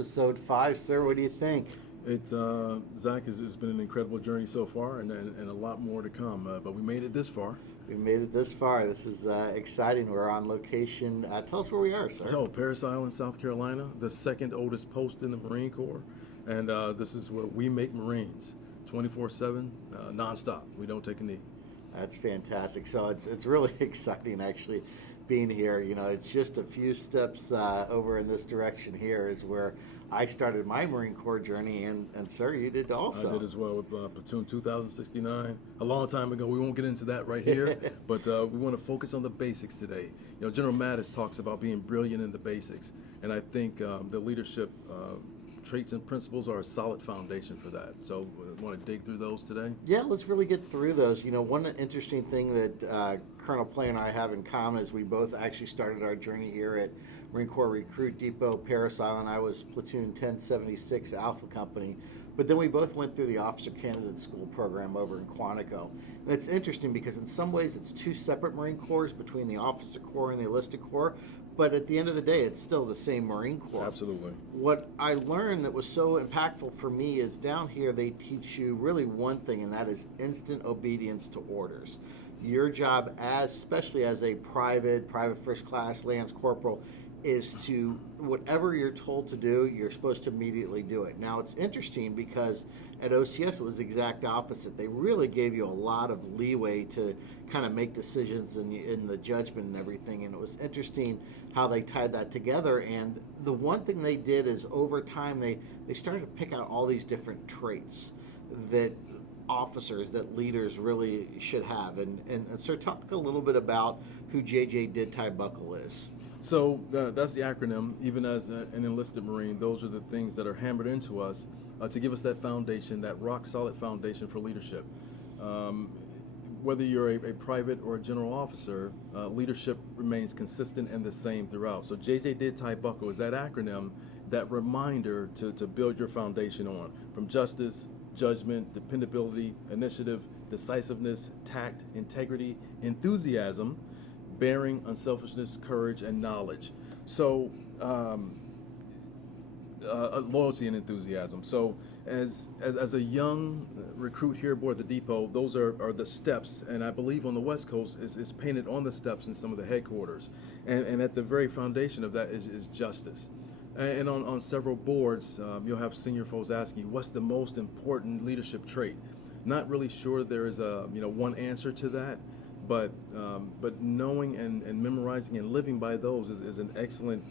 episode 5. Sir, what do you think? It's Zach, it's been an incredible journey so far, and a lot more to come. But we made it this far. We made it this far. This is exciting. We're on location. Tell us where we are, sir. So, Parris Island, South Carolina, the second oldest post in the Marine Corps, and this is where we make Marines, 24/7, nonstop. We don't take a knee. That's fantastic. So it's really exciting, actually, being here. You know, it's just a few steps over in this direction here is where I started my Marine Corps journey, and sir, you did also. I did as well with Platoon 2069, a long time ago. We won't get into that right here, but we want to focus on the basics today. You know, General Mattis talks about being brilliant in the basics, and I think the leadership traits and principles are a solid foundation for that. So want to dig through those today? Yeah, let's really get through those. You know, one interesting thing that Colonel Play and I have in common is we both actually started our journey here at Marine Corps Recruit Depot, Parris Island. I was Platoon 1076 Alpha Company, but then we both went through the Officer Candidate School program over in Quantico. And it's interesting because in some ways it's two separate Marine Corps between the Officer Corps and the Enlisted Corps, but at the end of the day, it's still the same Marine Corps. Absolutely. What I learned that was so impactful for me is down here they teach you really one thing, and that is instant obedience to orders. Your job, especially as a private first class, lance corporal, is to, whatever you're told to do, you're supposed to immediately do it. Now, it's interesting because at OCS it was the exact opposite. They really gave you a lot of leeway to kind of make decisions in the judgment and everything, and it was interesting how they tied that together. And the one thing they did is over time they started to pick out all these different traits that officers, that leaders really should have. And sir, talk a little bit about who J.J. Did Tie Buckle is. So that's the acronym. Even as an enlisted Marine, those are the things that are hammered into us to give us that foundation, that rock-solid foundation for leadership. Whether you're a private or a general officer, leadership remains consistent and the same throughout. So JJ Did Tie Buckle is that acronym, that reminder to build your foundation on, from justice, judgment, dependability, initiative, decisiveness, tact, integrity, enthusiasm, bearing, unselfishness, courage, and knowledge. So loyalty and enthusiasm. So as a young recruit here aboard the depot, those are the steps, and I believe on the West Coast is painted on the steps in some of the headquarters. And at the very foundation of that is justice. And on several boards, you'll have senior folks asking you, what's the most important leadership trait? Not really sure there is a one answer to that, but knowing and memorizing and living by those is an excellent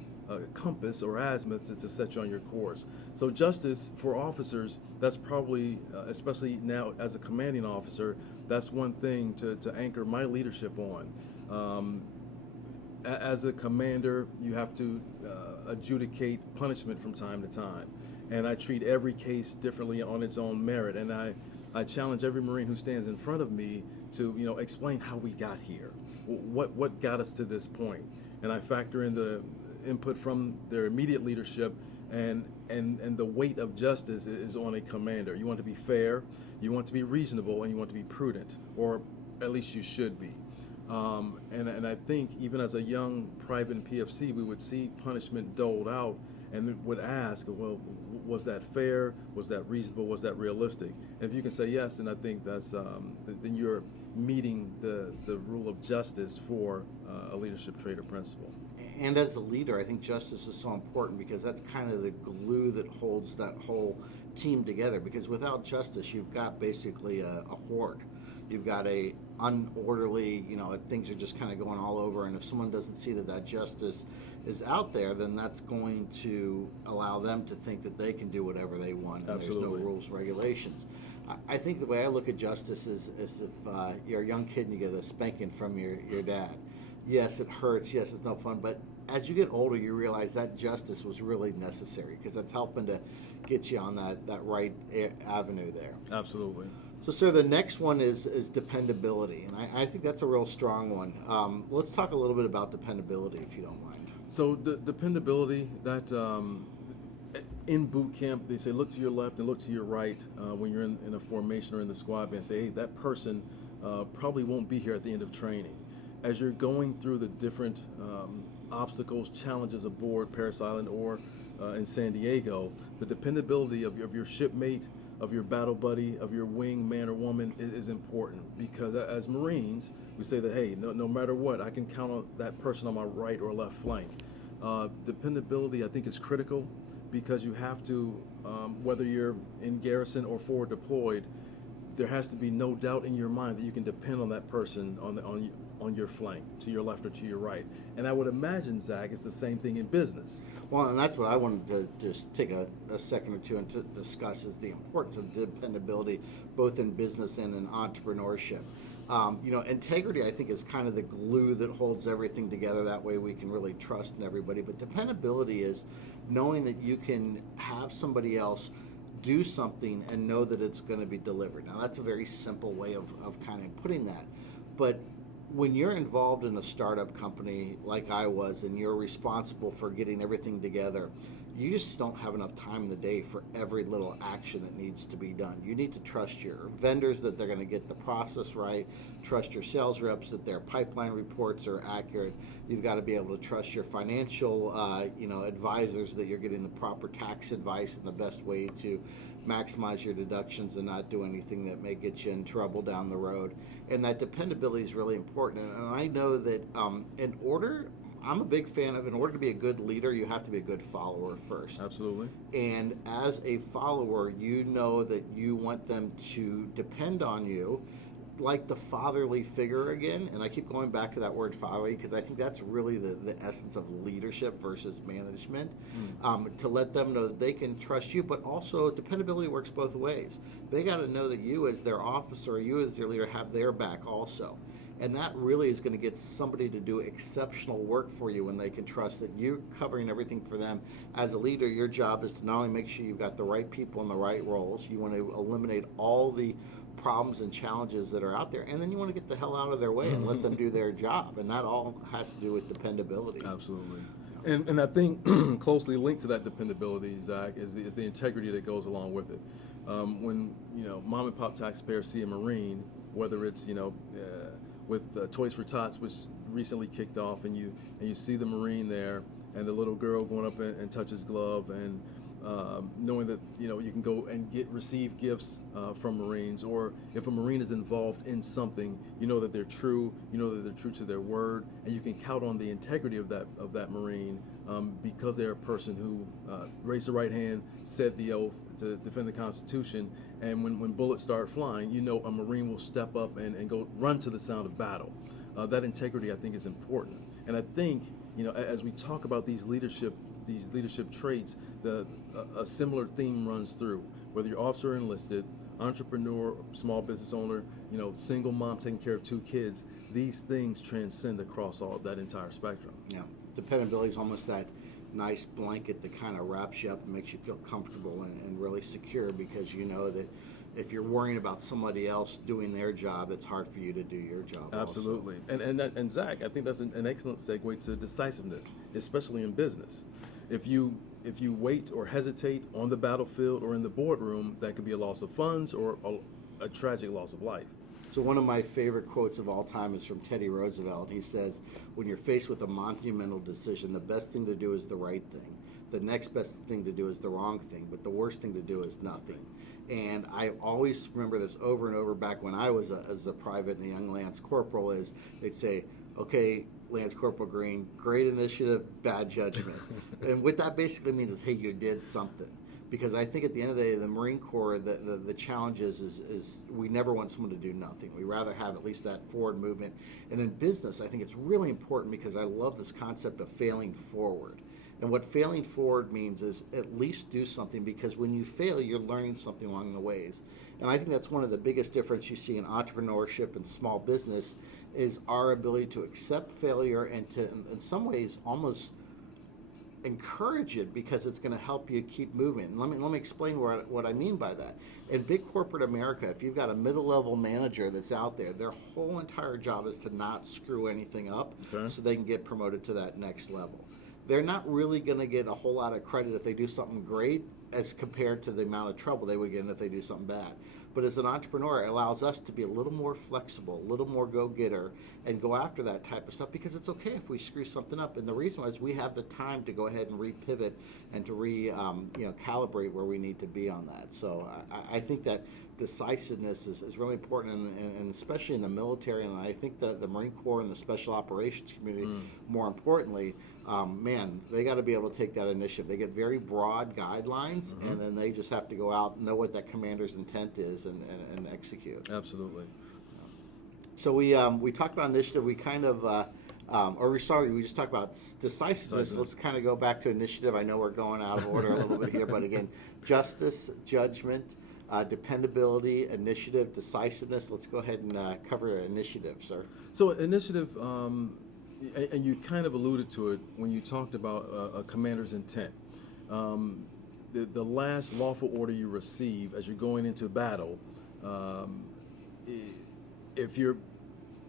compass or azimuth to set you on your course. So justice for officers, that's probably, especially now as a commanding officer, that's one thing to anchor my leadership on. As a commander, you have to adjudicate punishment from time to time. And I treat every case differently on its own merit. And I challenge every Marine who stands in front of me to explain how we got here, what got us to this point. And I factor in the input from their immediate leadership, and the weight of justice is on a commander. You want to be fair, you want to be reasonable, and you want to be prudent, or at least you should be. And I think even as a young private in PFC, we would see punishment doled out and would ask, well, was that fair? Was that reasonable? Was that realistic? And if you can say yes, then I think that's then you're meeting the rule of justice for a leadership trait or principle. And as a leader, I think justice is so important because that's kind of the glue that holds that whole team together. Because without justice, you've got basically a horde. You've got a unorderly, things are just kind of going all over. And if someone doesn't see that justice is out there, then that's going to allow them to think that they can do whatever they want. And Absolutely. There's no rules, regulations. I think the way I look at justice is if you're a young kid and you get a spanking from your dad. Yes, it hurts. Yes, it's no fun. But as you get older, you realize that justice was really necessary because that's helping to get you on that right avenue there. Absolutely. So, sir, the next one is dependability, and I think that's a real strong one. Let's talk a little bit about dependability, if you don't mind. So, dependability, that in boot camp, they say look to your left and look to your right when you're in a formation or in the squad band. Say, hey, that person probably won't be here at the end of training. As you're going through the different obstacles, challenges aboard Parris Island or in San Diego, the dependability of your shipmate, of your battle buddy, of your wing man or woman is important, because as Marines, we say that, hey, no matter what, I can count on that person on my right or left flank. Dependability, I think, is critical, because you have to, whether you're in garrison or forward deployed, there has to be no doubt in your mind that you can depend on that person on your flank, to your left or to your right. And I would imagine, Zach, it's the same thing in business. Well, and that's what I wanted to just take a second or two and to discuss, is the importance of dependability, both in business and in entrepreneurship. Integrity, I think, is kind of the glue that holds everything together. That way we can really trust in everybody. But dependability is knowing that you can have somebody else do something and know that it's going to be delivered. Now, that's a very simple way of kind of putting that. But when you're involved in a startup company like I was, and you're responsible for getting everything together, you just don't have enough time in the day for every little action that needs to be done. You need to trust your vendors that they're going to get the process right, trust your sales reps that their pipeline reports are accurate. You've got to be able to trust your financial advisors that you're getting the proper tax advice and the best way to maximize your deductions and not do anything that may get you in trouble down the road. And that dependability is really important. And I know that I'm a big fan of, in order to be a good leader, you have to be a good follower first. Absolutely. And as a follower, you know that you want them to depend on you, like the fatherly figure again. And I keep going back to that word fatherly, because I think that's really the essence of leadership versus management. To let them know that they can trust you, but also dependability works both ways. They got to know that you as their officer, or you as their leader, have their back also. And that really is going to get somebody to do exceptional work for you when they can trust that you're covering everything for them. As a leader, your job is to not only make sure you've got the right people in the right roles, you want to eliminate all the problems and challenges that are out there, and then you want to get the hell out of their way and let them do their job. And that all has to do with dependability. Absolutely. And I think closely linked to that dependability, Zach, is the integrity that goes along with it. When mom and pop taxpayers see a Marine, whether it's with Toys for Tots, which recently kicked off, and you see the Marine there, and the little girl going up and touch his glove, and knowing that you can go and receive gifts from Marines, or if a Marine is involved in something, you know that they're true, that they're true to their word, and you can count on the integrity of that Marine, because they're a person who raised the right hand, said the oath to defend the Constitution, and when bullets start flying, a Marine will step up and go run to the sound of battle. That integrity, I think, is important. And I think, as we talk about these leadership traits, a similar theme runs through. Whether you're officer or enlisted, entrepreneur, small business owner, single mom taking care of 2 kids, these things transcend across all of that entire spectrum. Yeah, dependability is almost that nice blanket that kind of wraps you up and makes you feel comfortable and really secure, because you know that if you're worrying about somebody else doing their job, it's hard for you to do your job. Absolutely. Also. And Zach, I think that's an excellent segue to decisiveness, especially in business. If you wait or hesitate on the battlefield or in the boardroom, that could be a loss of funds or a tragic loss of life. So one of my favorite quotes of all time is from Teddy Roosevelt. He says, when you're faced with a monumental decision, the best thing to do is the right thing. The next best thing to do is the wrong thing, but the worst thing to do is nothing. And I always remember this over and over back when I was as a private and a young Lance Corporal, is they'd say, okay, Lance Corporal Green, great initiative, bad judgment. And what that basically means is, hey, you did something. Because I think at the end of the day, the Marine Corps, the challenge is we never want someone to do nothing. We rather have at least that forward movement. And in business, I think it's really important, because I love this concept of failing forward. And what failing forward means is at least do something, because when you fail, you're learning something along the ways. And I think that's one of the biggest difference you see in entrepreneurship and small business, is our ability to accept failure and to, in some ways, almost encourage it, because it's going to help you keep moving. And let me explain what I mean by that. In big corporate America, if you've got a middle-level manager that's out there, their whole entire job is to not screw anything up, so they can get promoted to that next level. They're not really going to get a whole lot of credit if they do something great as compared to the amount of trouble they would get if they do something bad. But as an entrepreneur, it allows us to be a little more flexible, a little more go-getter, and go after that type of stuff, because it's okay if we screw something up. And the reason is we have the time to go ahead and re-pivot and to calibrate where we need to be on that. So I think that decisiveness is really important, and especially in the military, and I think the Marine Corps and the Special Operations community, more importantly, they got to be able to take that initiative. They get very broad guidelines, and then they just have to go out, know what that commander's intent is, and execute. Absolutely. So we talked about initiative. We kind of, we just talked about decisiveness. Let's kind of go back to initiative. I know we're going out of order a little bit here, but again, justice, judgment, dependability, initiative, decisiveness. Let's go ahead and cover initiative, sir. So initiative, and you kind of alluded to it when you talked about a commander's intent. The last lawful order you receive as you're going into battle, if you're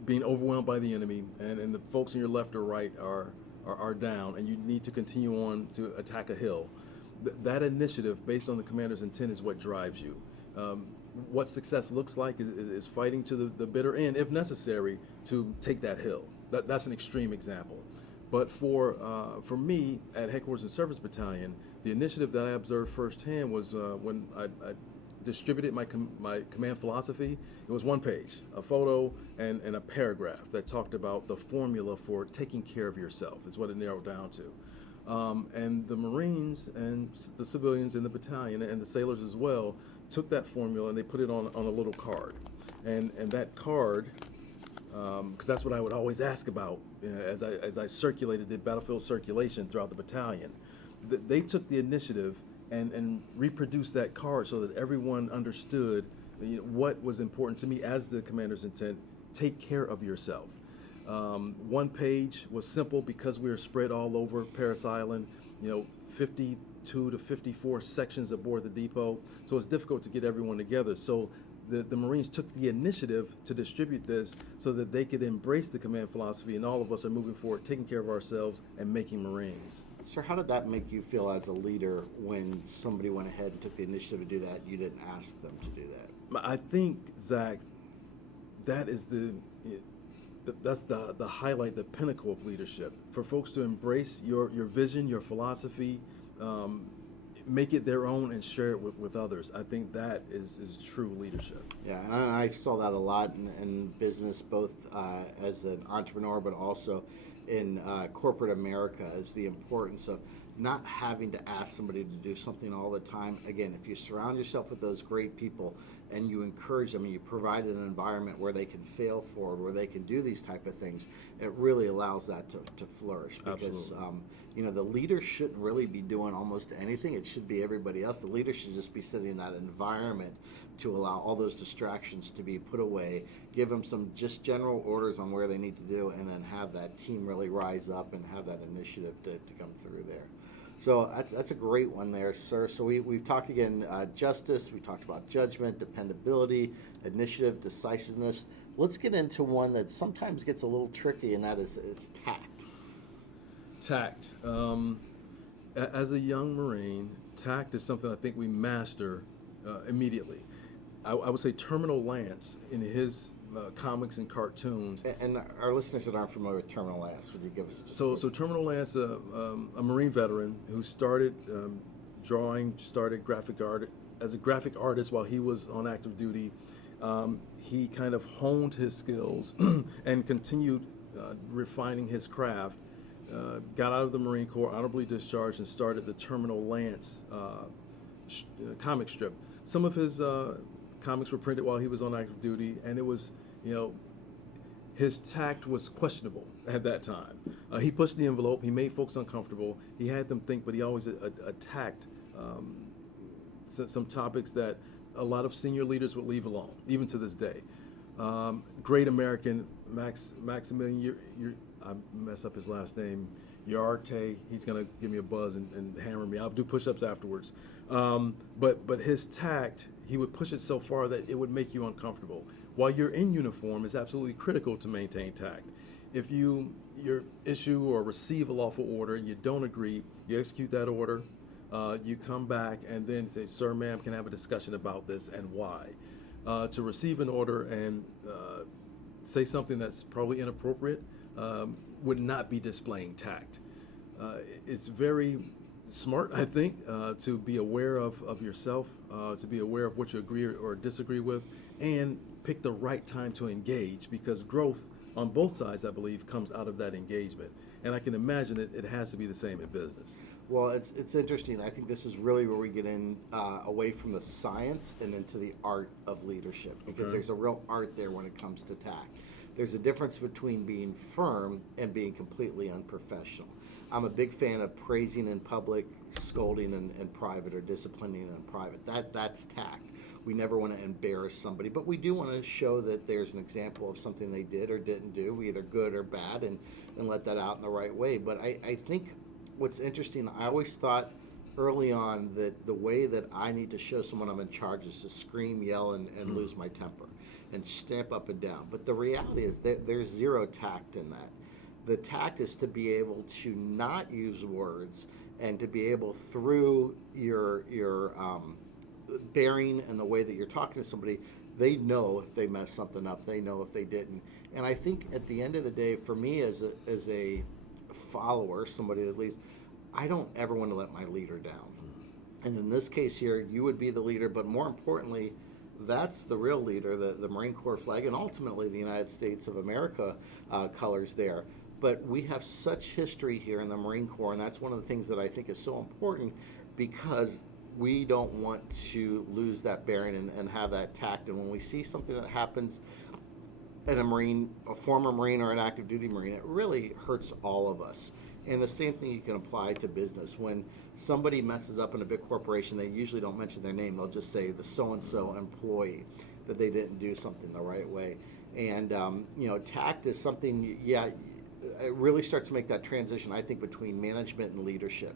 being overwhelmed by the enemy and the folks on your left or right are down, and you need to continue on to attack a hill, that initiative based on the commander's intent is what drives you. What success looks like is fighting to the bitter end, if necessary, to take that hill. That's an extreme example. But for me, at Headquarters and Service Battalion, the initiative that I observed firsthand was when I distributed my command philosophy. It was one page, a photo and a paragraph that talked about the formula for taking care of yourself, is what it narrowed down to. And the Marines and the civilians in the battalion and the sailors as well took that formula and they put it on a little card. And that card, because that's what I would always ask about as I circulated the battlefield circulation throughout the battalion. They took the initiative and reproduced that card so that everyone understood what was important to me as the commander's intent: take care of yourself. One page was simple because we were spread all over Parris Island, 52 to 54 sections aboard the depot, so it's difficult to get everyone together. So the Marines took the initiative to distribute this so that they could embrace the command philosophy, and all of us are moving forward, taking care of ourselves and making Marines. Sir, how did that make you feel as a leader when somebody went ahead and took the initiative to do that? You didn't ask them to do that. I think, Zach, that is that's the highlight, the pinnacle of leadership. For folks to embrace your vision, your philosophy, make it their own and share it with others. I think that is true leadership. Yeah, and I saw that a lot in business, both as an entrepreneur, but also in corporate America, is the importance of not having to ask somebody to do something all the time. Again, if you surround yourself with those great people and you encourage them and you provide an environment where they can fail forward, where they can do these type of things, it really allows that to flourish. Because the leader shouldn't really be doing almost anything. It should be everybody else. The leader should just be setting that environment to allow all those distractions to be put away, give them some just general orders on where they need to do, and then have that team really rise up and have that initiative to come through there. So that's a great one there, sir. So we've talked again, justice, we talked about judgment, dependability, initiative, decisiveness. Let's get into one that sometimes gets a little tricky, and that is tact. Tact. As a young Marine, tact is something I think we master immediately. I would say Terminal Lance, in his comics and cartoons. And our listeners that aren't familiar with Terminal Lance, would you give us just So Terminal Lance, a Marine veteran who started drawing, started graphic art as a graphic artist while he was on active duty. He kind of honed his skills and continued refining his craft. Got out of the Marine Corps, honorably discharged, and started the Terminal Lance comic strip. Some of his comics were printed while he was on active duty, and it was, his tact was questionable at that time. He pushed the envelope. He made folks uncomfortable. He had them think, but he always attacked some topics that a lot of senior leaders would leave alone, even to this day. Great American, Maximilian, I mess up his last name, Uriarte. He's gonna give me a buzz and hammer me. I'll do push-ups afterwards. But his tact, he would push it so far that it would make you uncomfortable. While you're in uniform, it's absolutely critical to maintain tact. If you issue or receive a lawful order, you don't agree, you execute that order, you come back and then say, sir, ma'am, can I have a discussion about this and why? to receive an order and say something that's probably inappropriate would not be displaying tact. It's very smart, I think, to be aware of yourself, to be aware of what you agree or disagree with, and pick the right time to engage, because growth on both sides, I believe, comes out of that engagement. And I can imagine it has to be the same in business. Well, it's interesting. I think this is really where we get in away from the science and into the art of leadership, because there's a real art there when it comes to tact. There's a difference between being firm and being completely unprofessional. I'm a big fan of praising in public, scolding in private, or disciplining in private. That's tact. We never want to embarrass somebody, but we do want to show that there's an example of something they did or didn't do, either good or bad, and let that out in the right way. But I think what's interesting, I always thought early on that the way that I need to show someone I'm in charge is to scream, yell, and lose my temper and stamp up and down. But the reality is that there's zero tact in that. The tact is to be able to not use words and to be able, through your bearing and the way that you're talking to somebody, they know if they messed something up, they know if they didn't. And I think at the end of the day, for me as a follower, somebody that leads, I don't ever want to let my leader down. And in this case here, you would be the leader, but more importantly, that's the real leader, the Marine Corps flag, and ultimately the United States of America colors there. But we have such history here in the Marine Corps, and that's one of the things that I think is so important, because we don't want to lose that bearing and have that tact. And when we see something that happens in a former Marine or an active duty Marine, it really hurts all of us. And the same thing you can apply to business. When somebody messes up in a big corporation, they usually don't mention their name. They'll just say the so-and-so employee, that they didn't do something the right way. And, tact is something, it really starts to make that transition, I think, between management and leadership.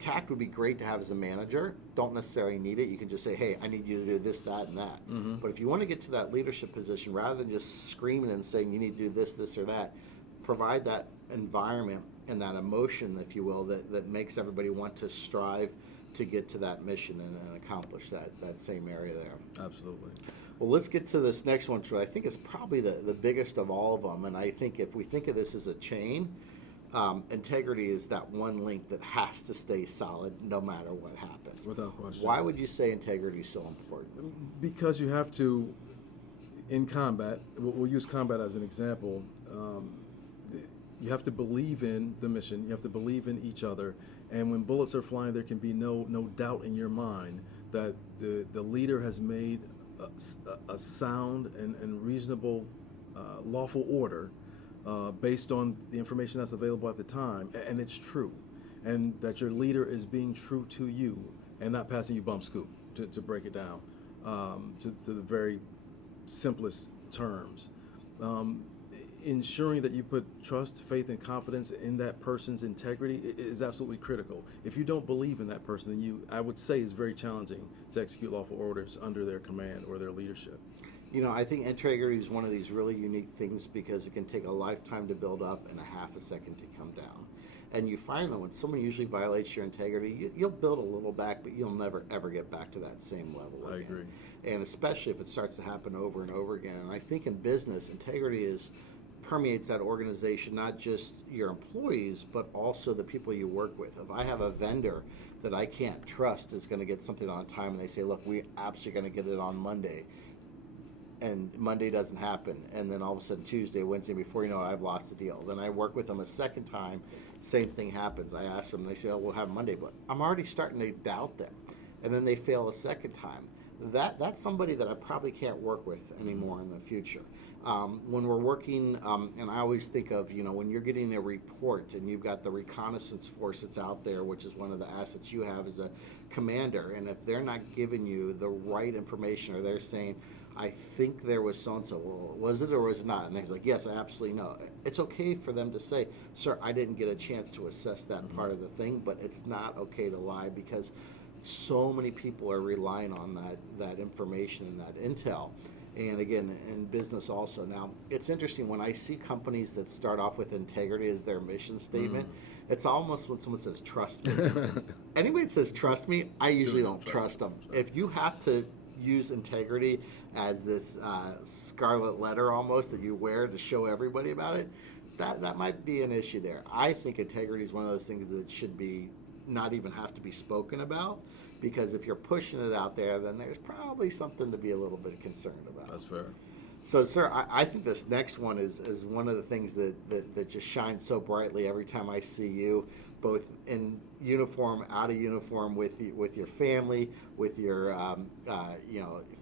Tact would be great to have as a manager. Don't necessarily need it. You can just say, hey, I need you to do this, that, and that. Mm-hmm. But if you want to get to that leadership position, rather than just screaming and saying you need to do this, this, or that, provide that environment and that emotion, if you will, that makes everybody want to strive to get to that mission and accomplish that same area there. Absolutely. Well, let's get to this next one, which I think is probably the biggest of all of them. And I think if we think of this as a chain, integrity is that one link that has to stay solid no matter what happens. Without question. Why would you say integrity is so important? Because you have to, in combat, we'll use combat as an example, you have to believe in the mission, you have to believe in each other, and when bullets are flying, there can be no doubt in your mind that the leader has made a sound and reasonable lawful order based on the information that's available at the time, and it's true, and that your leader is being true to you and not passing you bump scoop, to break it down to the very simplest terms. Ensuring that you put trust, faith, and confidence in that person's integrity is absolutely critical. If you don't believe in that person, then I would say it's very challenging to execute lawful orders under their command or their leadership. I think integrity is one of these really unique things, because it can take a lifetime to build up and a half a second to come down. And you find that when someone usually violates your integrity, you'll build a little back, but you'll never, ever get back to that same level again. I agree. And especially if it starts to happen over and over again. And I think in business, integrity permeates that organization, not just your employees, but also the people you work with. If I have a vendor that I can't trust is going to get something on time, and they say, look, we absolutely going to get it on Monday, and Monday doesn't happen, and then all of a sudden Tuesday, Wednesday, before you know it, I've lost the deal. Then I work with them a second time, same thing happens. I ask them, they say, oh, we'll have Monday, but I'm already starting to doubt them. And then they fail a second time. That's somebody that I probably can't work with anymore in the future. When we're working, and I always think of, when you're getting a report and you've got the reconnaissance force that's out there, which is one of the assets you have as a commander, and if they're not giving you the right information, or they're saying, I think there was so-and-so, well, was it or was it not? And they're like, yes, I absolutely know. It's okay for them to say, sir, I didn't get a chance to assess that part of the thing, but it's not okay to lie, because so many people are relying on that information and that intel. And again, in business also. Now, it's interesting when I see companies that start off with integrity as their mission statement, it's almost when someone says, trust me. Anybody that says, trust me, I usually don't trust them. If you have to use integrity as this scarlet letter almost that you wear to show everybody about it, that might be an issue there. I think integrity is one of those things that should be not even have to be spoken about, because if you're pushing it out there, then there's probably something to be a little bit concerned about. That's fair. So, sir, I think this next one is one of the things that just shines so brightly every time I see you, both in uniform, out of uniform, with your family, with your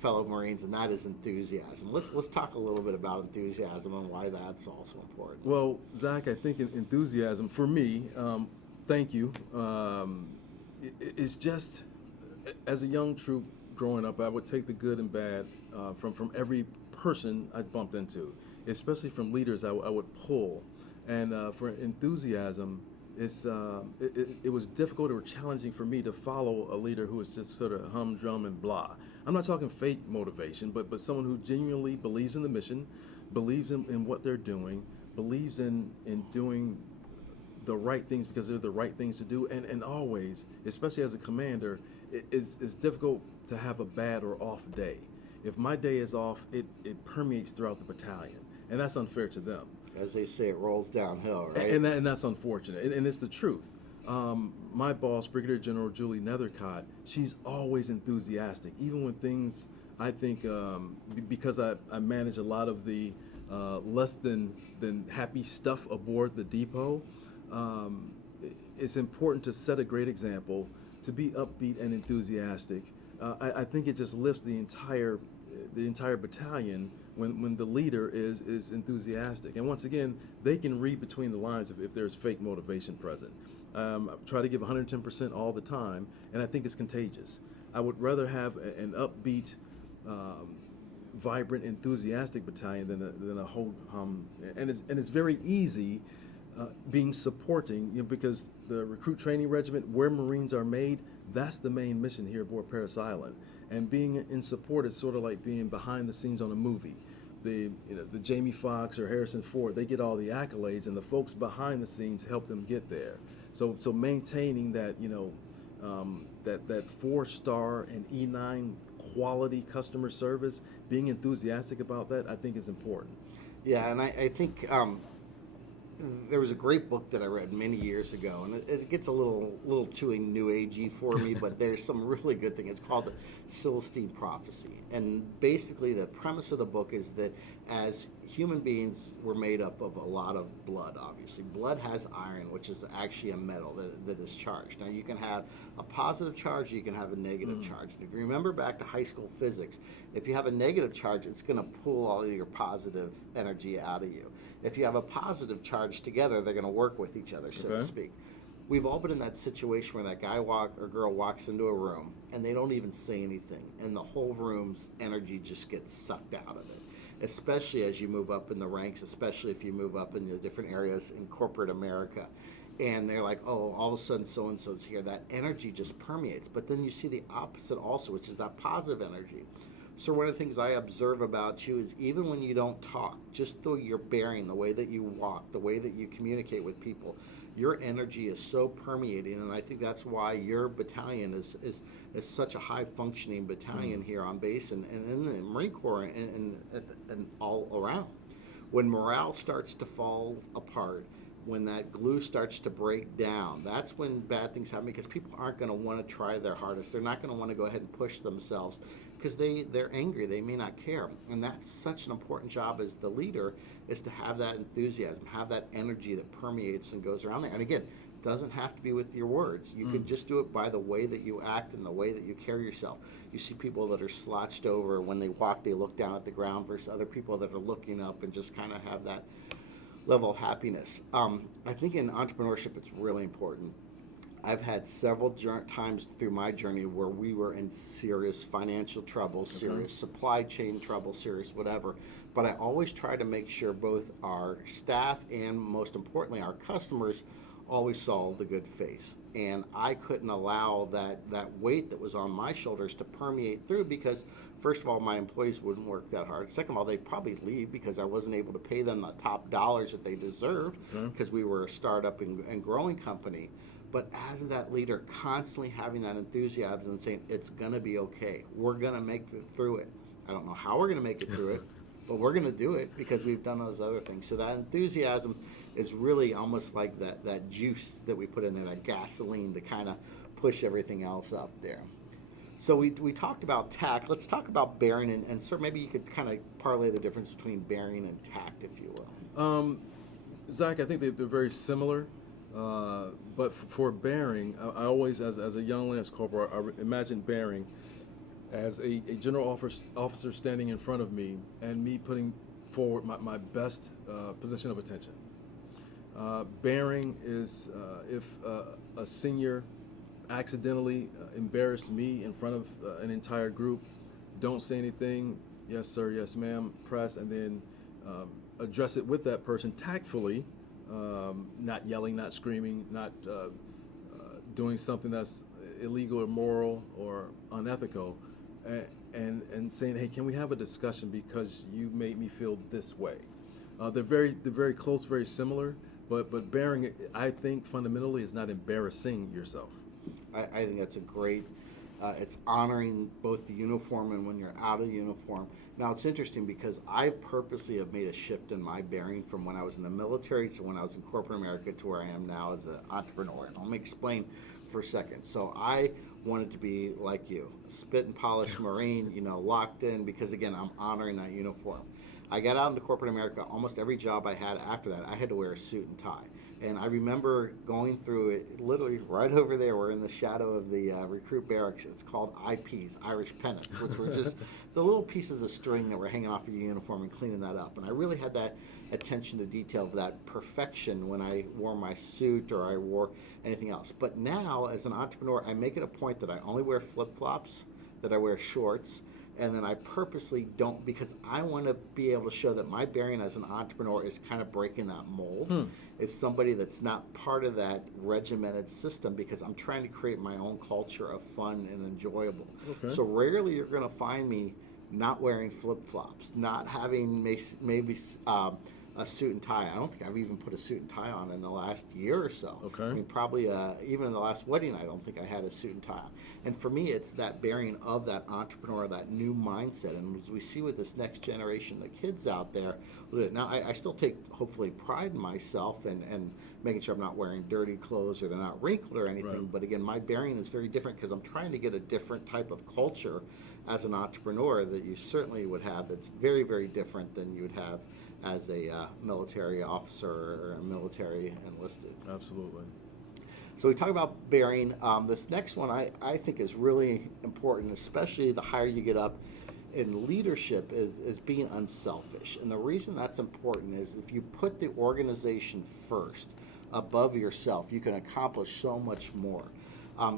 fellow Marines, and that is enthusiasm. Let's talk a little bit about enthusiasm and why that's also important. Well, Zach, I think enthusiasm for me, thank you. It's just, as a young troop growing up, I would take the good and bad from every person I bumped into, especially from leaders I would pull. And for enthusiasm, it was difficult or challenging for me to follow a leader who was just sort of humdrum and blah. I'm not talking fake motivation, but someone who genuinely believes in the mission, believes in what they're doing, believes in doing the right things because they're the right things to do, and always, especially as a commander, it's difficult to have a bad or off day. If my day is off, it permeates throughout the battalion, and that's unfair to them. As they say, it rolls downhill, right? And that's unfortunate, and it's the truth. My boss, Brigadier General Julie Nethercott, she's always enthusiastic, even when things, I think, because I manage a lot of the less than happy stuff aboard the depot, it's important to set a great example, to be upbeat and enthusiastic. I think it just lifts the entire battalion when the leader is enthusiastic. And once again, they can read between the lines if there's fake motivation present. I try to give 110% all the time, and I think it's contagious. I would rather have an upbeat, vibrant, enthusiastic battalion than a whole hum. And it's very easy being supporting, because the recruit training regiment, where Marines are made, that's the main mission here aboard Parris Island. And being in support is sort of like being behind the scenes on a movie. The Jamie Foxx or Harrison Ford, they get all the accolades, and the folks behind the scenes help them get there. So maintaining that, that 4-star and E9 quality customer service, being enthusiastic about that, I think is important. Yeah, and I think there was a great book that I read many years ago, and it gets a little too new agey for me, but there's some really good thing. It's called the Celestine Prophecy, and basically the premise of the book is that as human beings, we're made up of a lot of blood. Obviously, blood has iron, which is actually a metal that is charged. Now, you can have a positive charge, or you can have a negative charge. And if you remember back to high school physics, if you have a negative charge, it's going to pull all your positive energy out of you. If you have a positive charge together, they're going to work with each other, so to speak. We've all been in that situation where that guy or girl walks into a room and they don't even say anything, and the whole room's energy just gets sucked out of it, especially as you move up in the ranks, especially if you move up in the different areas in corporate America. And they're like, oh, all of a sudden so-and-so's here. That energy just permeates. But then you see the opposite also, which is that positive energy. So one of the things I observe about you is even when you don't talk, just through your bearing, the way that you walk, the way that you communicate with people, your energy is so permeating, and I think that's why your battalion is such a high-functioning battalion here on base and in the Marine Corps and all around. When morale starts to fall apart, when that glue starts to break down, that's when bad things happen, because people aren't going to want to try their hardest. They're not going to want to go ahead and push themselves because they're angry. They may not care. And that's such an important job as the leader, is to have that enthusiasm, have that energy that permeates and goes around there. And again, it doesn't have to be with your words. You can just do it by the way that you act and the way that you carry yourself. You see people that are slouched over. When they walk, they look down at the ground, versus other people that are looking up and just kind of have that level of happiness. I think in entrepreneurship, it's really important. I've had several times through my journey where we were in serious financial trouble, serious supply chain trouble, serious whatever. But I always try to make sure both our staff and, most importantly, our customers always saw the good face. And I couldn't allow that weight that was on my shoulders to permeate through, because first of all, my employees wouldn't work that hard. Second of all, they'd probably leave because I wasn't able to pay them the top dollars that they deserved, because we were a startup and growing company. But as that leader, constantly having that enthusiasm and saying, it's going to be okay. We're going to make it through it. I don't know how we're going to make it through it, but we're going to do it because we've done those other things. So that enthusiasm is really almost like that juice that we put in there, that gasoline to kind of push everything else up there. So we talked about tact. Let's talk about bearing, and sir, maybe you could kind of parlay the difference between bearing and tact, if you will. Zach, I think they're very similar. But for bearing, I always, as a young lance corporal, I imagine bearing as a general officer standing in front of me and me putting forward my best position of attention. Bearing is if a senior accidentally embarrassed me in front of an entire group, don't say anything, yes sir, yes ma'am, press, and then address it with that person tactfully. Not yelling, not screaming, not doing something that's illegal or immoral or unethical, and saying, hey, can we have a discussion because you made me feel this way? They're very close, very similar, but bearing, I think fundamentally, is not embarrassing yourself. I think that's a great. It's honoring both the uniform and when you're out of uniform. Now, it's interesting because I purposely have made a shift in my bearing from when I was in the military to when I was in corporate America to where I am now as an entrepreneur. And let me explain for a second. So I wanted to be like you, spit and polish Marine, locked in, because again, I'm honoring that uniform. I got out into corporate America. Almost every job I had after that, I had to wear a suit and tie. And I remember going through it literally right over there. We're in the shadow of the recruit barracks. It's called IPs, Irish pennants, which were just the little pieces of string that were hanging off of your uniform and cleaning that up. And I really had that attention to detail, that perfection when I wore my suit or I wore anything else. But now, as an entrepreneur, I make it a point that I only wear flip-flops, that I wear shorts, and then I purposely don't, because I want to be able to show that my bearing as an entrepreneur is kind of breaking that mold. It's somebody that's not part of that regimented system, because I'm trying to create my own culture of fun and enjoyable. Okay. So rarely you're going to find me not wearing flip-flops, not having maybe a suit and tie. I don't think I've even put a suit and tie on in the last year or so. Okay. I mean, probably even in the last wedding, I don't think I had a suit and tie on. And for me, it's that bearing of that entrepreneur, that new mindset. And as we see with this next generation, the kids out there, now I still take, hopefully, pride in myself and making sure I'm not wearing dirty clothes or they're not wrinkled or anything. Right. But again, my bearing is very different because I'm trying to get a different type of culture as an entrepreneur that you certainly would have that's very, very different than you would have as a military officer or a military enlisted. Absolutely. So we talk about bearing. This next one I think is really important, especially the higher you get up in leadership, is being unselfish. And the reason that's important is if you put the organization first above yourself, you can accomplish so much more.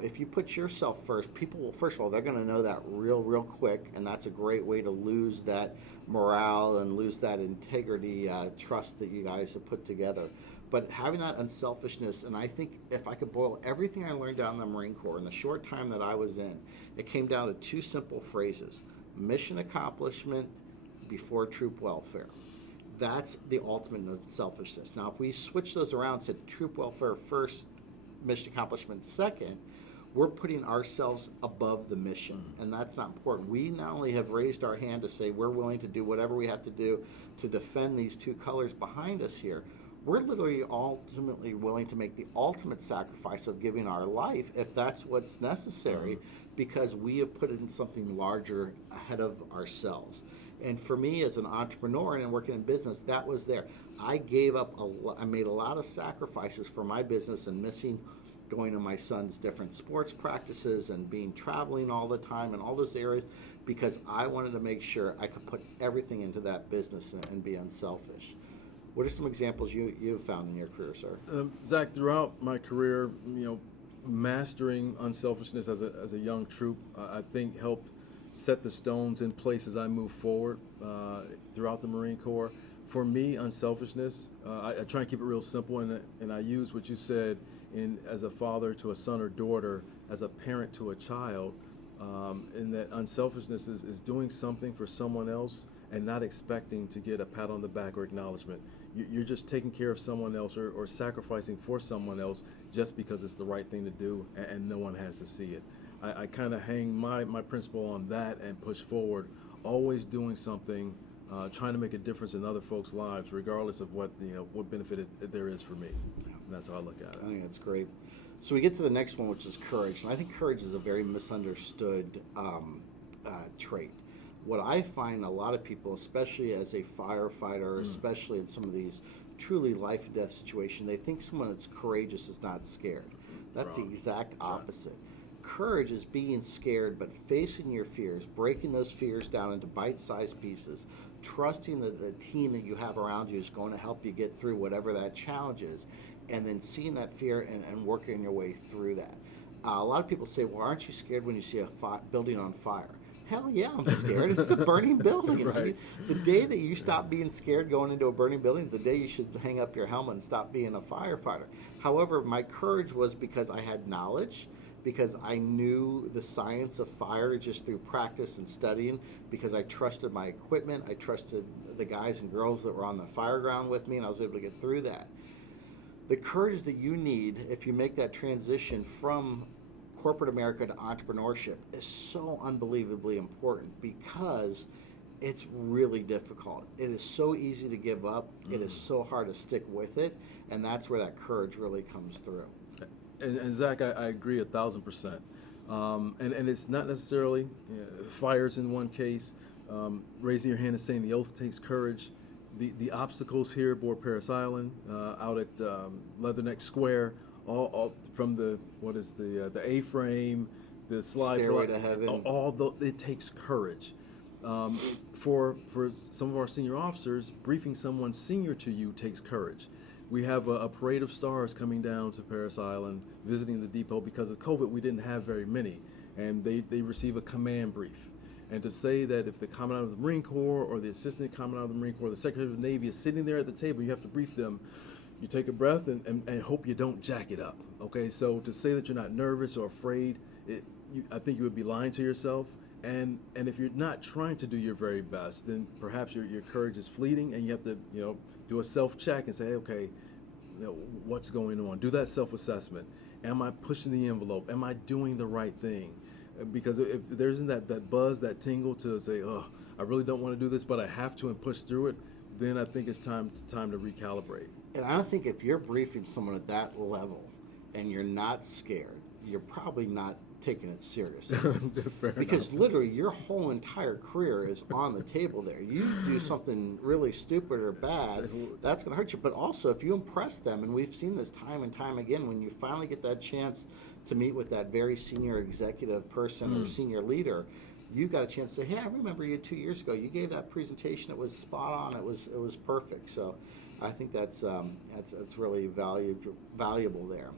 If you put yourself first, people will, first of all, they're going to know that real quick, and that's a great way to lose that morale and lose that integrity, trust that you guys have put together. But having that unselfishness, and I think if I could boil everything I learned down in the Marine Corps in the short time that I was in, it came down to two simple phrases: mission accomplishment before troop welfare. That's the ultimate unselfishness. Now, if we switch those around and said troop welfare first, mission accomplishment second, we're putting ourselves above the mission, and that's not important. We not only have raised our hand to say we're willing to do whatever we have to do to defend these two colors behind us here, we're literally ultimately willing to make the ultimate sacrifice of giving our life if that's what's necessary, because we have put in something larger ahead of ourselves. And for me as an entrepreneur and working in business, that was there. I gave up I made a lot of sacrifices for my business and missing going to my son's different sports practices and being traveling all the time and all those areas, because I wanted to make sure I could put everything into that business and be unselfish. What are some examples you've found in your career, sir? Zach, throughout my career, mastering unselfishness as a young troop, I think helped set the stones in place as I move forward throughout the Marine Corps. For me, unselfishness, I try and keep it real simple, and I use what you said as a father to a son or daughter, as a parent to a child, in that unselfishness is doing something for someone else and not expecting to get a pat on the back or acknowledgement. You're just taking care of someone else or sacrificing for someone else just because it's the right thing to do, and no one has to see it. I kind of hang my principle on that and push forward, always doing something, trying to make a difference in other folks' lives, regardless of what what benefit there is for me. And that's how I look at it. I think that's great. So we get to the next one, which is courage. And I think courage is a very misunderstood trait. What I find a lot of people, especially as a firefighter, especially in some of these truly life and death situations, they think someone that's courageous is not scared. That's the exact opposite. Courage is being scared, but facing your fears, breaking those fears down into bite-sized pieces, trusting that the team that you have around you is going to help you get through whatever that challenge is, and then seeing that fear and working your way through that. A lot of people say, well, aren't you scared when you see a building on fire? Hell yeah, I'm scared. It's a burning building. Right. I mean, the day that you stop being scared going into a burning building is the day you should hang up your helmet and stop being a firefighter. However, my courage was because I had knowledge, because I knew the science of fire just through practice and studying, because I trusted my equipment, I trusted the guys and girls that were on the fire ground with me, and I was able to get through that. The courage that you need if you make that transition from corporate America to entrepreneurship is so unbelievably important, because it's really difficult. It is so easy to give up. It is so hard to stick with it, and that's where that courage really comes through. And Zach, I agree 1,000%. And it's not necessarily fires in one case, raising your hand and saying the oath takes courage. The obstacles here aboard Parris Island, out at Leatherneck Square, all from the A-frame, the slide, Stairway to heaven. It takes courage. For some of our senior officers, briefing someone senior to you takes courage. We have a parade of stars coming down to Parris Island, visiting the depot. Because of COVID, we didn't have very many, and they receive a command brief. And to say that if the Commandant of the Marine Corps or the Assistant Commandant of the Marine Corps, the Secretary of the Navy is sitting there at the table, you have to brief them. You take a breath and hope you don't jack it up. Okay, so to say that you're not nervous or afraid, I think you would be lying to yourself. And if you're not trying to do your very best, then perhaps your courage is fleeting, and you have to do a self-check and say, okay, what's going on? Do that self-assessment. Am I pushing the envelope? Am I doing the right thing? Because if there isn't that buzz, that tingle to say, oh, I really don't want to do this, but I have to, and push through it, then I think it's time to recalibrate. And I think if you're briefing someone at that level and you're not scared, you're probably not taking it seriously. Because enough. literally your whole entire career is on the table there. You do something really stupid or bad, that's going to hurt you. But also if you impress them, and we've seen this time and time again, when you finally get that chance to meet with that very senior executive person or senior leader, you got a chance to say, hey, I remember you 2 years ago. You gave that presentation. It was spot on. It was perfect. So I think that's really valuable there.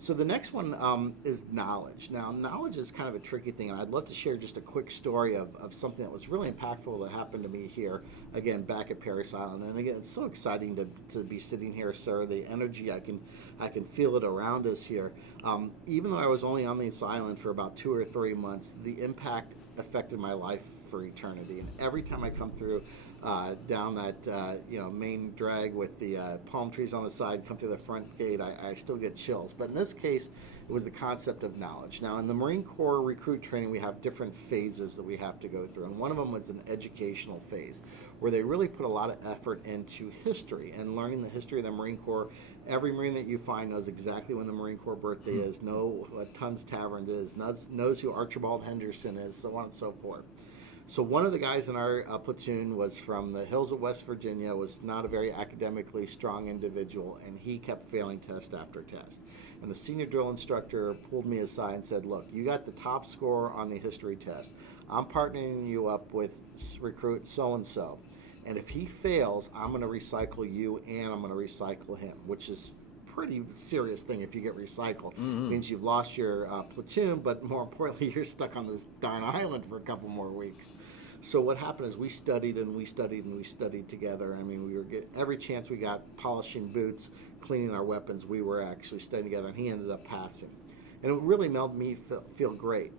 So the next one is knowledge. Now, knowledge is kind of a tricky thing, and I'd love to share just a quick story of something that was really impactful that happened to me here, again, back at Parris Island. And again, it's so exciting to be sitting here, sir. The energy, I can feel it around us here. Even though I was only on this island for about 2 or 3 months, the impact affected my life for eternity. And every time I come through down that main drag with the palm trees on the side, come through the front gate, I still get chills. But in this case, it was the concept of knowledge. Now, in the Marine Corps recruit training, we have different phases that we have to go through. And one of them was an educational phase, where they really put a lot of effort into history and learning the history of the Marine Corps. Every Marine that you find knows exactly when the Marine Corps birthday is, know what Tunn's Tavern is, knows who Archibald Henderson is, so on and so forth. So one of the guys in our platoon was from the hills of West Virginia, was not a very academically strong individual, and he kept failing test after test. And the senior drill instructor pulled me aside and said, look, you got the top score on the history test. I'm partnering you up with recruit so-and-so. And if he fails, I'm going to recycle you and I'm going to recycle him, which is pretty serious thing if you get recycled. Mm-hmm. It means you've lost your platoon, but more importantly, you're stuck on this darn island for a couple more weeks. So what happened is we studied and we studied and we studied together. I mean, we were every chance we got, polishing boots, cleaning our weapons, we were actually studying together, and he ended up passing. And it really made me feel great.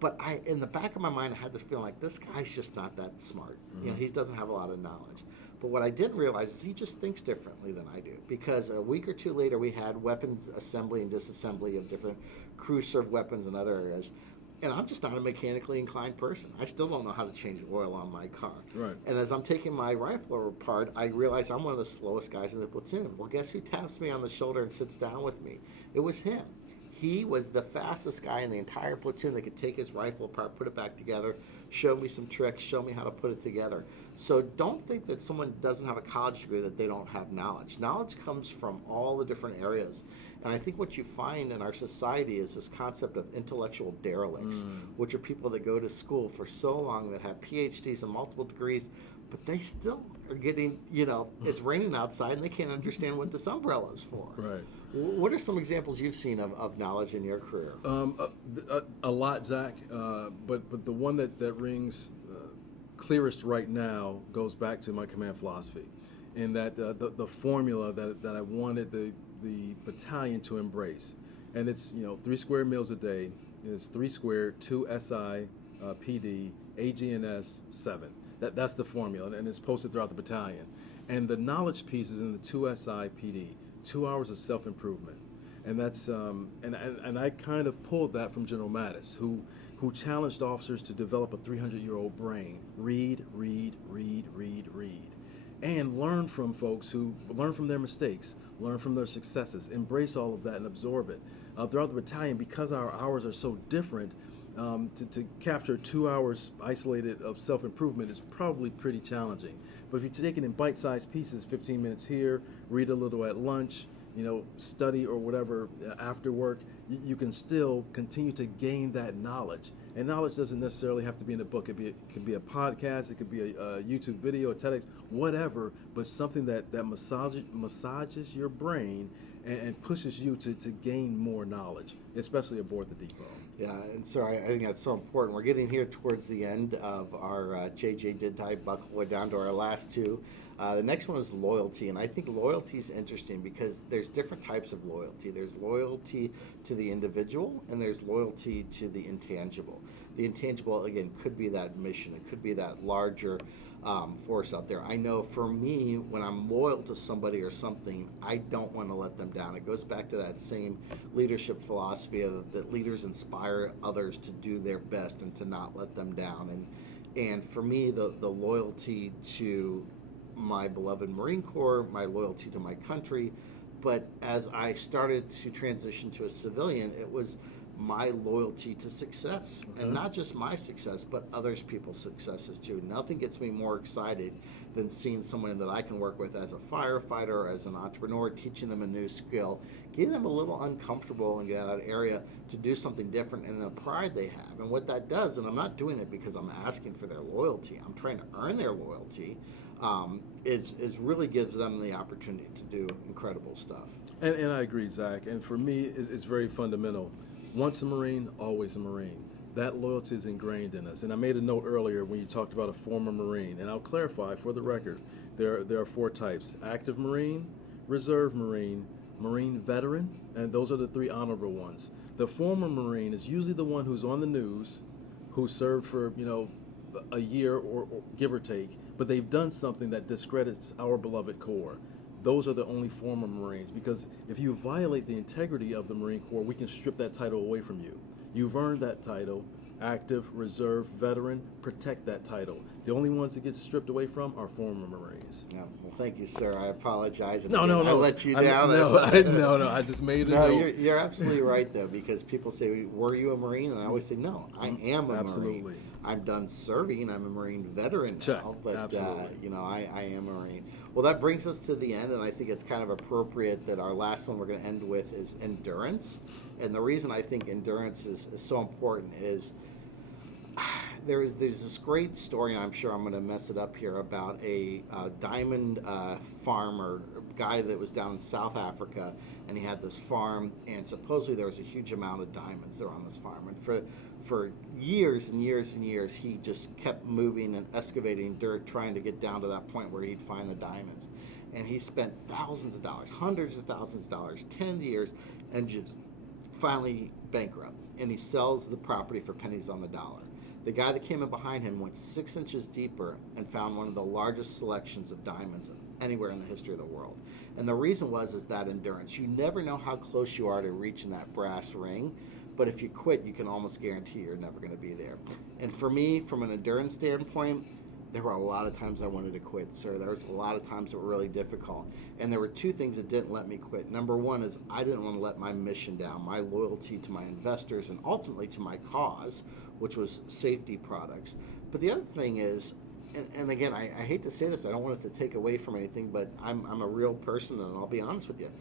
But in the back of my mind, I had this feeling like this guy's just not that smart. You know, he doesn't have a lot of knowledge. But what I didn't realize is he just thinks differently than I do. Because a week or two later, we had weapons assembly and disassembly of different crew-served weapons and other areas. And I'm just not a mechanically inclined person. I still don't know how to change oil on my car. Right. And as I'm taking my rifle apart, I realize I'm one of the slowest guys in the platoon. Well, guess who taps me on the shoulder and sits down with me? It was him. He was the fastest guy in the entire platoon that could take his rifle apart, put it back together, show me some tricks, show me how to put it together. So don't think that someone doesn't have a college degree that they don't have knowledge. Knowledge comes from all the different areas. And I think what you find in our society is this concept of intellectual derelicts, which are people that go to school for so long that have PhDs and multiple degrees, but they still are getting, it's raining outside and they can't understand what this umbrella is for. Right. What are some examples you've seen of knowledge in your career? A lot, Zach, but the one that rings clearest right now goes back to my command philosophy, in that the formula that I wanted the battalion to embrace. And it's, 3 square meals a day is 3 squared, 2 SI, PD, AGNS, 7. That's the formula, and it's posted throughout the battalion. And the knowledge piece is in the 2 SI, PD, 2 hours of self-improvement. And that's, and I kind of pulled that from General Mattis, who challenged officers to develop a 300-year-old brain. Read, read, read, read, read. And learn from folks who learn from their mistakes, learn from their successes, embrace all of that and absorb it. Throughout the battalion, because our hours are so different, to capture 2 hours isolated of self-improvement is probably pretty challenging. But if you take it in bite-sized pieces, 15 minutes here, read a little at lunch, study or whatever after work, you can still continue to gain that knowledge. And knowledge doesn't necessarily have to be in a book. It could be a podcast, it could be a YouTube video, a TEDx, whatever, but something that massages your brain and pushes you to gain more knowledge, especially aboard the depot. Yeah, and so I think that's so important. We're getting here towards the end of our JJ Did Type buckle. We're down to our last two. The next one is loyalty, and I think loyalty is interesting because there's different types of loyalty. There's loyalty to the individual, and there's loyalty to the intangible. The intangible, again, could be that mission. It could be that larger force out there. I know for me, when I'm loyal to somebody or something, I don't want to let them down. It goes back to that same leadership philosophy of that leaders inspire others to do their best and to not let them down. And for me, the loyalty to my beloved Marine Corps, my loyalty to my country, but as I started to transition to a civilian, it was my loyalty to success. And not just my success, but others people's successes too. Nothing gets me more excited than seeing someone that I can work with as a firefighter or as an entrepreneur, teaching them a new skill, getting them a little uncomfortable and get out of that area to do something different, and the pride they have. And what that does, and I'm not doing it because I'm asking for their loyalty, I'm trying to earn their loyalty, is really gives them the opportunity to do incredible stuff. And I agree, Zach. And for me, it's very fundamental. Once a Marine, always a Marine. That loyalty is ingrained in us. And I made a note earlier when you talked about a former Marine, and I'll clarify for the record, there are 4 types: active Marine, reserve Marine, Marine veteran, and those are the 3 honorable ones. The former Marine is usually the one who's on the news, who served for, a year or give or take, but they've done something that discredits our beloved Corps. Those are the only former Marines, because if you violate the integrity of the Marine Corps, we can strip that title away from you. You've earned that title. Active, reserve, veteran, protect that title. The only ones that get stripped away from are former Marines. Yeah, well, thank you, sir. I apologize. No. I let you down. No, I just made it. No, you're absolutely right, though, because people say, were you a Marine? And I always say, no, I am a Marine. I'm done serving. I'm a Marine veteran now, but I am a Marine. Well, that brings us to the end, and I think it's kind of appropriate that our last one we're going to end with is endurance. And the reason I think endurance is so important is there's this great story, and I'm sure I'm going to mess it up here, about a diamond farmer, guy that was down in South Africa, and he had this farm, and supposedly there was a huge amount of diamonds there on this farm. And for years and years and years, he just kept moving and excavating dirt, trying to get down to that point where he'd find the diamonds. And he spent thousands of dollars, hundreds of thousands of dollars, 10 years, and just finally bankrupt. and he sells the property for pennies on the dollar. The guy that came in behind him went 6 inches deeper and found one of the largest selections of diamonds anywhere in the history of the world. And the reason is that endurance. You never know how close you are to reaching that brass ring, but if you quit, you can almost guarantee you're never going to be there. And for me, from an endurance standpoint, there were a lot of times I wanted to quit, sir. There was a lot of times that were really difficult. And there were two things that didn't let me quit. Number one is I didn't want to let my mission down, my loyalty to my investors and ultimately to my cause, which was safety products. But the other thing is, and again, I hate to say this, I don't want it to take away from anything, but I'm a real person and I'll be honest with you.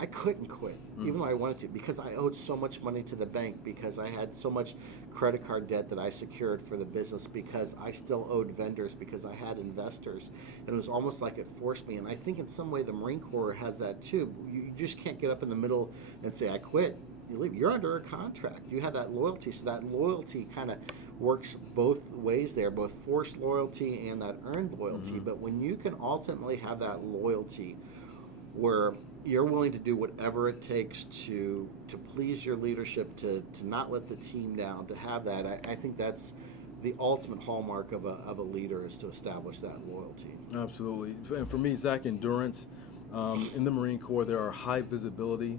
I couldn't quit, even though I wanted to, because I owed so much money to the bank, because I had so much credit card debt that I secured for the business, because I still owed vendors, because I had investors. And it was almost like it forced me. And I think in some way the Marine Corps has that too. You just can't get up in the middle and say, I quit. You leave. You're under a contract. You have that loyalty. So that loyalty kind of works both ways there, both forced loyalty and that earned loyalty. But when you can ultimately have that loyalty where you're willing to do whatever it takes to please your leadership, to not let the team down, to have that, I think that's the ultimate hallmark of a leader, is to establish that loyalty. Absolutely. And for me, Zach, endurance. In the Marine Corps, there are high visibility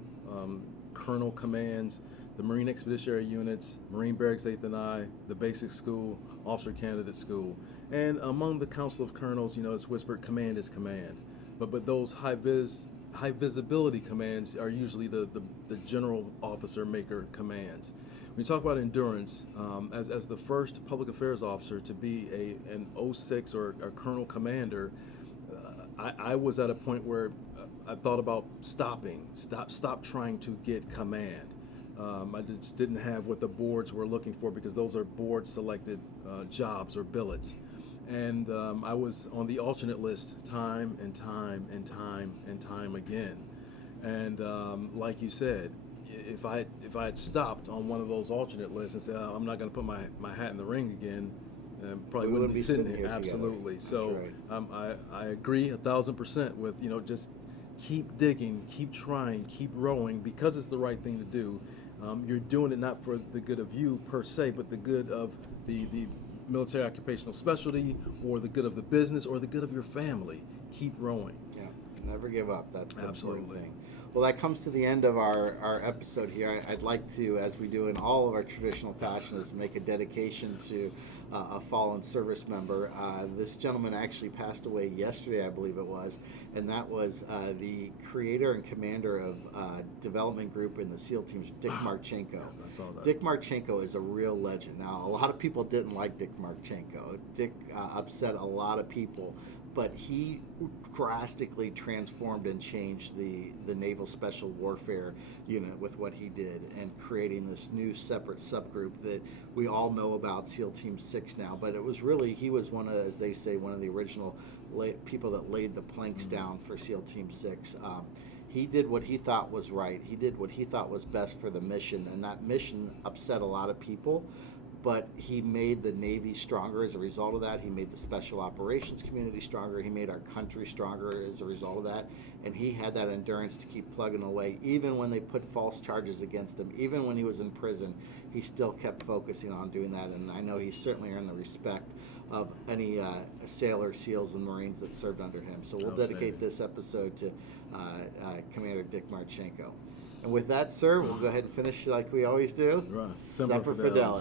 colonel commands, the Marine Expeditionary Units, Marine Barracks 8th and I, the Basic School, Officer Candidate School. And among the Council of Colonels, it's whispered, command is command. But those high visibility commands are usually the general officer maker commands. When you talk about endurance, as the first public affairs officer to be an 06 or a colonel commander, I was at a point where I thought about stop trying to get command. I just didn't have what the boards were looking for, because those are board selected jobs or billets. And I was on the alternate list time and time and time and time again. And like you said, if I had stopped on one of those alternate lists and said, I'm not going to put my hat in the ring again, probably wouldn't be sitting here. Absolutely. So right. I agree 1,000% with, just keep digging, keep trying, keep rowing, because it's the right thing to do. You're doing it not for the good of you per se, but the good of the military occupational specialty, or the good of the business, or the good of your family. Keep rowing. Yeah, never give up. That's the important thing. Well, that comes to the end of our episode here. I'd like to, as we do in all of our traditional fashions, make a dedication to a fallen service member. This gentleman actually passed away yesterday, I believe it was, and that was the creator and commander of development group in the SEAL teams, Dick Marchenko. I saw that. Dick Marchenko is a real legend. Now, a lot of people didn't like Dick Marchenko. Dick upset a lot of people, but he drastically transformed and changed the Naval Special Warfare Unit with what he did, and creating this new separate subgroup that we all know about, SEAL Team 6 now. But it was really, he was one of, as they say, one of the original people that laid the planks down for SEAL Team 6. He did what he thought was right. He did what he thought was best for the mission, and that mission upset a lot of people. But he made the Navy stronger as a result of that. He made the special operations community stronger. He made our country stronger as a result of that. And he had that endurance to keep plugging away. Even when they put false charges against him, even when he was in prison, he still kept focusing on doing that. And I know he certainly earned the respect of any sailors, SEALs, and Marines that served under him. So we'll dedicate this episode to Commander Dick Marchenko. And with that, sir, we'll go ahead and finish like we always do. Right. Semper Fidelis.